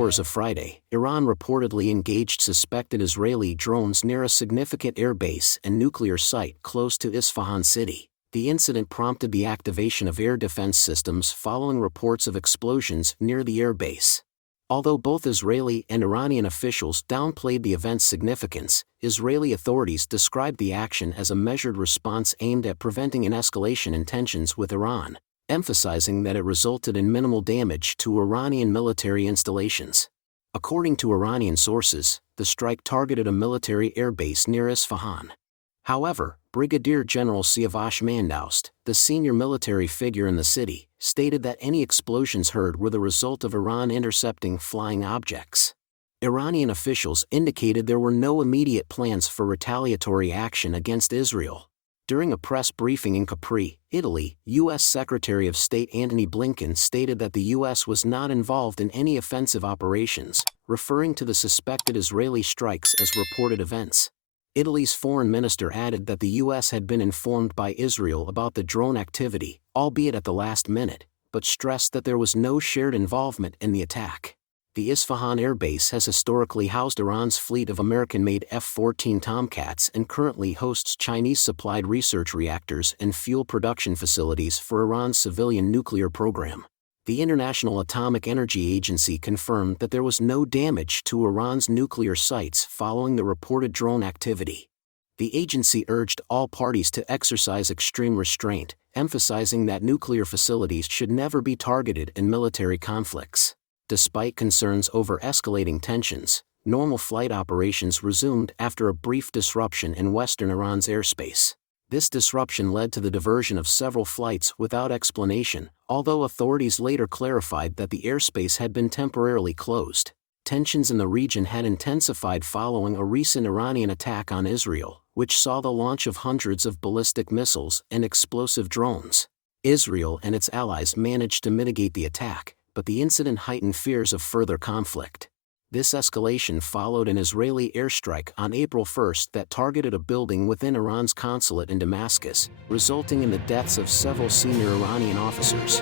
hours of Friday, Iran reportedly engaged suspected Israeli drones near a significant airbase and nuclear site close to Isfahan city. The incident prompted the activation of air defense systems following reports of explosions near the airbase. Although both Israeli and Iranian officials downplayed the event's significance, Israeli authorities described the action as a measured response aimed at preventing an escalation in tensions with Iran, emphasizing that it resulted in minimal damage to Iranian military installations. According to Iranian sources, the strike targeted a military airbase near Isfahan. However, Brigadier General Siavash Mandoust, the senior military figure in the city, stated that any explosions heard were the result of Iran intercepting flying objects. Iranian officials indicated there were no immediate plans for retaliatory action against Israel. During a press briefing in Capri, Italy, U.S. Secretary of State Antony Blinken stated that the U.S. was not involved in any offensive operations, referring to the suspected Israeli strikes as reported events. Italy's foreign minister added that the U.S. had been informed by Israel about the drone activity, albeit at the last minute, but stressed that there was no shared involvement in the attack. The Isfahan Air Base has historically housed Iran's fleet of American-made F-14 Tomcats and currently hosts Chinese-supplied research reactors and fuel production facilities for Iran's civilian nuclear program. The International Atomic Energy Agency confirmed that there was no damage to Iran's nuclear sites following the reported drone activity. The agency urged all parties to exercise extreme restraint, emphasizing that nuclear facilities should never be targeted in military conflicts. Despite concerns over escalating tensions, normal flight operations resumed after a brief disruption in western Iran's airspace. This disruption led to the diversion of several flights without explanation, although authorities later clarified that the airspace had been temporarily closed. Tensions in the region had intensified following a recent Iranian attack on Israel, which saw the launch of hundreds of ballistic missiles and explosive drones. Israel and its allies managed to mitigate the attack, but the incident heightened fears of further conflict. This escalation followed an Israeli airstrike on April 1 that targeted a building within Iran's consulate in Damascus, resulting in the deaths of several senior Iranian officers.